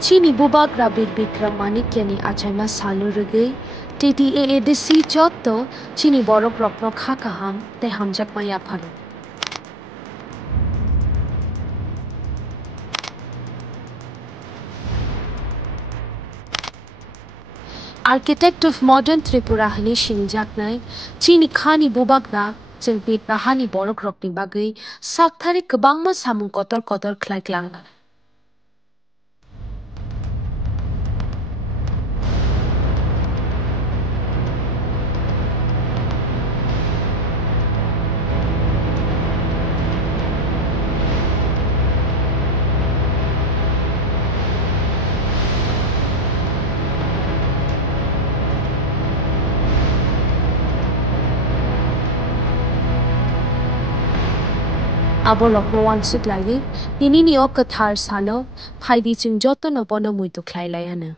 Chini bubak rabit bikram manikyani achayma salurugay titi desi chotto chini borok rokno khakaham te hamjak maya pharo. Architect of modern Tripura hani shinjaknai chini khani bubakna chengpit na hani borok rokni bagay sakthari kabangma samung kotor khlaiklang. Abo lokno wansuk lagi tini ni ok kathar salo phaidi chung joto no bono muito khlai lai ana.